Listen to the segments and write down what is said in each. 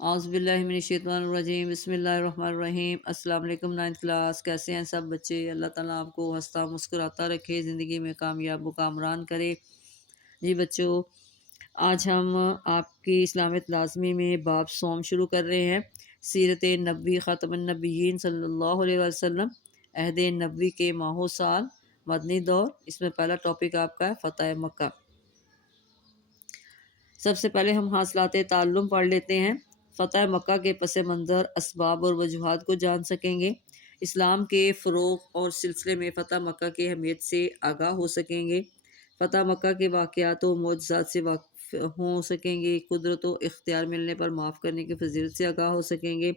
اعوذ باللہ من الشیطان الرجیم، بسم اللہ الرحمن الرحیم۔ السلام علیکم 9th کلاس، کیسے ہیں سب بچے؟ اللہ تعالیٰ آپ کو ہنستا مسکراتا رکھے، زندگی میں کامیاب و کامران کرے۔ جی بچوں، آج ہم آپ کی اسلامت لازمی میں باب صوم شروع کر رہے ہیں۔ سیرت نبوی خاتم النبیین صلی اللہ علیہ وسلم، عہد نبوی کے ماہ و سال، مدنی دور۔ اس میں پہلا ٹاپک آپ کا ہے فتح مکہ۔ سب سے پہلے ہم حاصلات تعلم پڑھ لیتے ہیں۔ فتح مکہ کے پس منظر، اسباب اور وجوہات کو جان سکیں گے۔ اسلام کے فروغ اور سلسلے میں فتح مکہ کی اہمیت سے آگاہ ہو سکیں گے۔ فتح مکہ کے واقعات و معجزات سے واقف ہو سکیں گے۔ قدرت و اختیار ملنے پر معاف کرنے کی فضیلت سے آگاہ ہو سکیں گے۔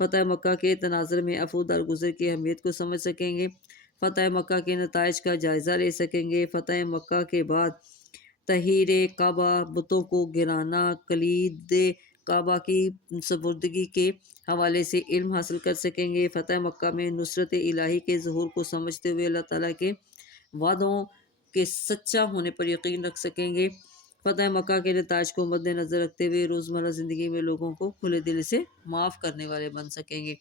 فتح مکہ کے تناظر میں عفو درگزر کی اہمیت کو سمجھ سکیں گے۔ فتح مکہ کے نتائج کا جائزہ لے سکیں گے۔ فتح مکہ کے بعد تحریر کعبہ، بتوں کو گرانا، کلید کعبہ کی سپردگی کے حوالے سے علم حاصل کر سکیں گے۔ فتح مکہ میں نصرت الہی کے ظہور کو سمجھتے ہوئے اللہ تعالیٰ کے وعدوں کے سچا ہونے پر یقین رکھ سکیں گے۔ فتح مکہ کے نتائج کو مد نظر رکھتے ہوئے روزمرہ زندگی میں لوگوں کو کھلے دل سے معاف کرنے والے بن سکیں گے۔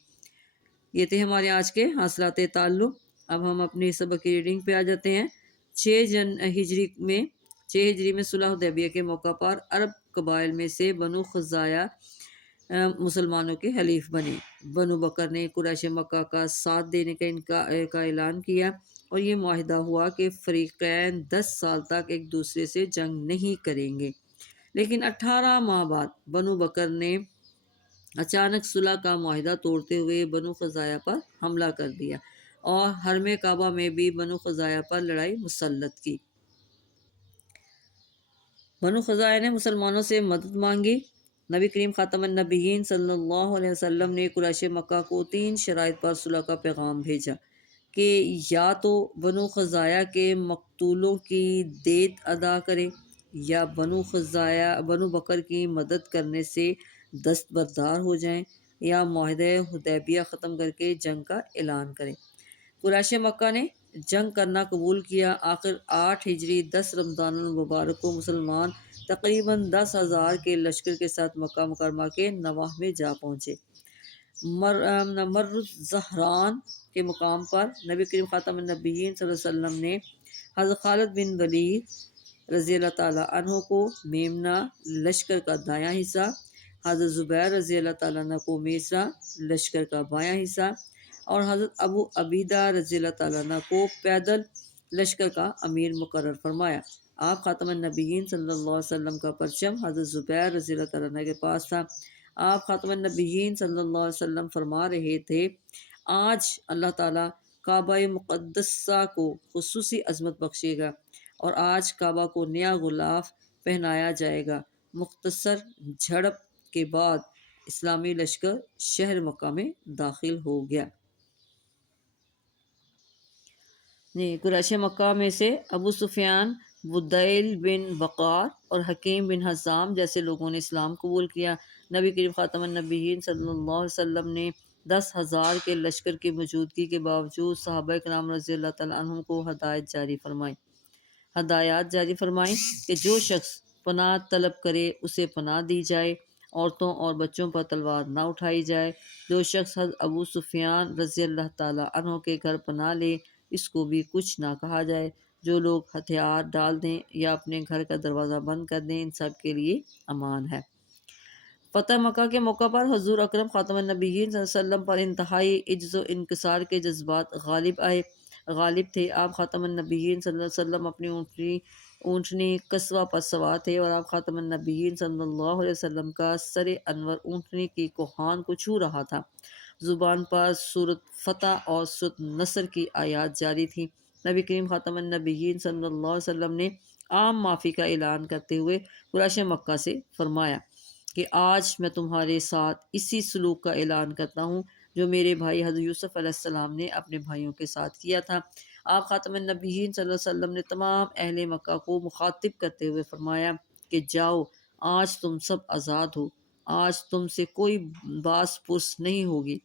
یہ تھے ہمارے آج کے حاصلات تعلق۔ اب ہم اپنی سبق کی ریڈنگ پہ آ جاتے ہیں۔ 6 ہجری میں صلح حدیبیہ کے موقع پر عرب قبائل میں سے بنو خزاعہ مسلمانوں کے حلیف بنے۔ بنو بکر نے قریش مکہ کا ساتھ دینے کا اعلان کیا اور یہ معاہدہ ہوا کہ فریقین 10 سال تک ایک دوسرے سے جنگ نہیں کریں گے۔ لیکن 18 ماہ بعد بنو بکر نے اچانک صلح کا معاہدہ توڑتے ہوئے بنو خزاعہ پر حملہ کر دیا اور حرم کعبہ میں بھی بنو خزاعہ پر لڑائی مسلط کی۔ بنو خزاعہ نے مسلمانوں سے مدد مانگی۔ نبی کریم خاتم النبیین صلی اللہ علیہ وسلم نے قریش مکہ کو 3 شرائط پر صلح کا پیغام بھیجا کہ یا تو بنو خزاعہ کے مقتولوں کی دیت ادا کریں یا بنو بکر کی مدد کرنے سے دستبردار ہو جائیں یا معاہدہ حدیبیہ ختم کر کے جنگ کا اعلان کریں۔ قریش مکہ نے جنگ کرنا قبول کیا۔ آخر 8 ہجری 10 رمضان المبارک کو مسلمان تقریباً 10,000 کے لشکر کے ساتھ مکہ مکرمہ کے نواح میں جا پہنچے۔ مر الزہران کے مقام پر نبی کریم خاتم النبیین صلی اللہ علیہ وسلم نے حضرت خالد بن ولید رضی اللہ تعالیٰ عنہ کو میمنہ لشکر کا دایاں حصہ، حضرت زبیر رضی اللہ تعالیٰ عنہ کو میسرہ لشکر کا بایاں حصہ اور حضرت ابو عبیدہ رضی اللہ تعالیٰ عنہ کو پیدل لشکر کا امیر مقرر فرمایا۔ آپ خاتم النبیین صلی اللہ علیہ وسلم کا پرچم حضرت زبیر رضی اللہ تعالیٰ عنہ کے پاس تھا۔ آپ خاتم النبیین صلی اللہ علیہ وسلم فرما رہے تھے، آج اللہ تعالیٰ کعبہ مقدسہ کو خصوصی عظمت بخشے گا اور آج کعبہ کو نیا غلاف پہنایا جائے گا۔ مختصر جھڑپ کے بعد اسلامی لشکر شہر مکہ میں داخل ہو گیا۔ قریش مکہ میں سے ابو سفیان، بدیل بن بقار اور حکیم بن حزام جیسے لوگوں نے اسلام قبول کیا۔ نبی کریم خاتم النبیین صلی اللہ علیہ وسلم نے 10,000 کے لشکر کی موجودگی کے باوجود صحابہ کرام رضی اللہ تعالیٰ عنہم کو ہدایات جاری فرمائیں کہ جو شخص پناہ طلب کرے اسے پناہ دی جائے، عورتوں اور بچوں پر تلوار نہ اٹھائی جائے۔ جو شخص حضرت ابو سفیان رضی اللہ تعالیٰ عنہ کے گھر پناہ لے اس کو بھی کچھ نہ کہا جائے۔ جو لوگ ہتھیار ڈال دیں یا اپنے گھر کا دروازہ بند کر دیں ان سب کے لیے امان ہے۔ فتح مکہ کے موقع پر حضور اکرم خاتم النبیین صلی اللہ علیہ وسلم پر انتہائی عجز و انکسار کے جذبات غالب تھے۔ آپ خاتم النبیین صلی اللہ علیہ وسلم اپنی اونٹنی قصوہ پر سوار تھے اور آپ خاتم النبیین صلی اللہ علیہ وسلم کا سر انور اونٹنی کی کوہان کو چھو رہا تھا۔ زبان پر سورۃ فتح اور سورۃ نصر کی آیات جاری تھیں۔ نبی کریم خاتم النبیین صلی اللہ علیہ وسلم نے عام معافی کا اعلان کرتے ہوئے قریش مکہ سے فرمایا کہ آج میں تمہارے ساتھ اسی سلوک کا اعلان کرتا ہوں جو میرے بھائی حضرت یوسف علیہ السلام نے اپنے بھائیوں کے ساتھ کیا تھا۔ آپ خاتم النبیین صلی اللہ علیہ وسلم نے تمام اہل مکہ کو مخاطب کرتے ہوئے فرمایا کہ جاؤ، آج تم سب آزاد ہو، آج تم سے کوئی باس پرس نہیں ہوگی۔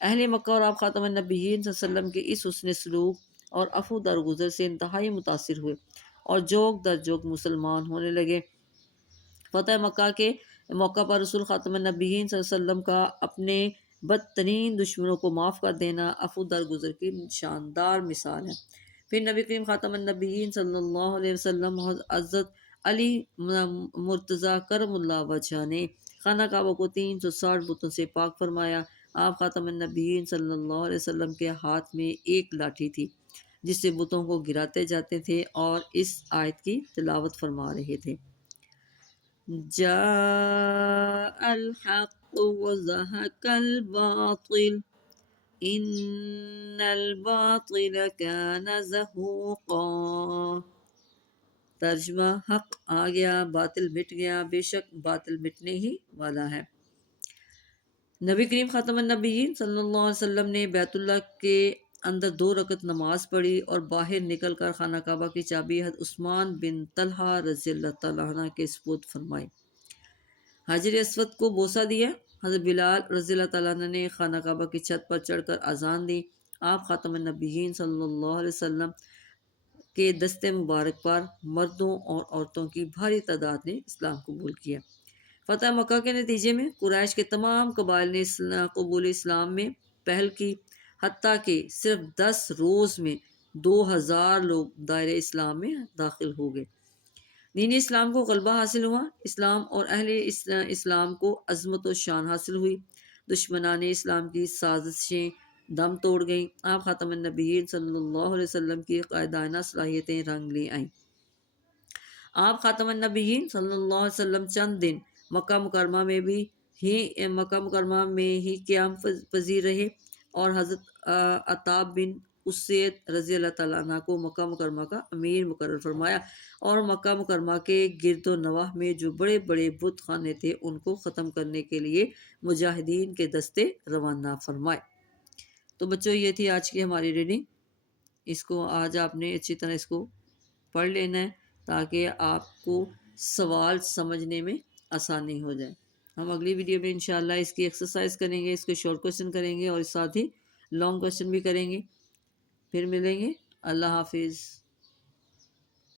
اہل مکہ اور آپ خاتم النبیین صلی اللہ علیہ وسلم کے اس حسن سلوک اور عفو درگزر سے انتہائی متاثر ہوئے اور جوک در جوک مسلمان ہونے لگے۔ فتح مکہ کے موقع پر رسول خاتم النبیین صلی اللہ علیہ وسلم کا اپنے بدترین دشمنوں کو معاف کر دینا عفو درگزر کی شاندار مثال ہے۔ پھر نبی کریم خاتم النبیین صلی اللہ علیہ وسلم حضرت علی مرتضیٰ کرم اللہ وجہ نے خانہ کعبہ کو 360 بتوں سے پاک فرمایا۔ آپ خاتم النبیین صلی اللہ علیہ وسلم کے ہاتھ میں ایک لاٹھی تھی جس سے بتوں کو گراتے جاتے تھے اور اس آیت کی تلاوت فرما رہے تھے، جاء الحق وزهق الباطل ان الباطل كان زهوقا۔ ترجمہ، حق آ گیا، باطل مٹ گیا، بے شک باطل مٹنے ہی والا ہے۔ نبی کریم خاتم النبیین صلی اللہ علیہ وسلم نے بیت اللہ کے اندر 2 رکعت نماز پڑھی اور باہر نکل کر خانہ کعبہ کی چابی حضرت عثمان بن طلحہ رضی اللہ تعالیٰ عنہ کے سپرد فرمائی۔ حجر اسود کو بوسہ دیا۔ حضرت بلال رضی اللہ تعالیٰ عنہ نے خانہ کعبہ کی چھت پر چڑھ کر اذان دی۔ آپ خاتم النبیین صلی اللہ علیہ وسلم کے دستے مبارک پر مردوں اور عورتوں کی بھاری تعداد نے اسلام قبول کیا۔ فتح مکہ کے نتیجے میں قریش کے تمام قبائل نے قبول اسلام میں پہل کی، حتیٰ کہ صرف 10 روز میں 2000 لوگ دائرہ اسلام میں داخل ہو گئے۔ دین اسلام کو غلبہ حاصل ہوا، اسلام اور اہل اسلام کو عظمت و شان حاصل ہوئی، دشمنان اسلام کی سازشیں دم توڑ گئیں، آپ خاتم النبیین صلی اللہ علیہ وسلم کی قائدانہ صلاحیتیں رنگ لے آئیں۔ آپ خاتم النبیین صلی اللہ علیہ وسلم چند دن مکہ مکرمہ میں ہی قیام پذیر رہے اور حضرت عتاب بن اسید رضی اللہ تعالیٰ عنہ کو مکہ مکرمہ کا امیر مقرر فرمایا اور مکہ مکرمہ کے گرد و نواح میں جو بڑے بڑے بت خانے تھے ان کو ختم کرنے کے لیے مجاہدین کے دستے روانہ فرمائے۔ تو بچوں، یہ تھی آج کی ہماری ریڈنگ۔ اس کو آج آپ نے اچھی طرح اس کو پڑھ لینا ہے تاکہ آپ کو سوال سمجھنے میں آسانی ہو جائے۔ ہم اگلی ویڈیو میں انشاءاللہ اس کی ایکسرسائز کریں گے، اس کے شارٹ کویشچن کریں گے اور ساتھ ہی لانگ کویشچن بھی کریں گے۔ پھر ملیں گے۔ اللہ حافظ۔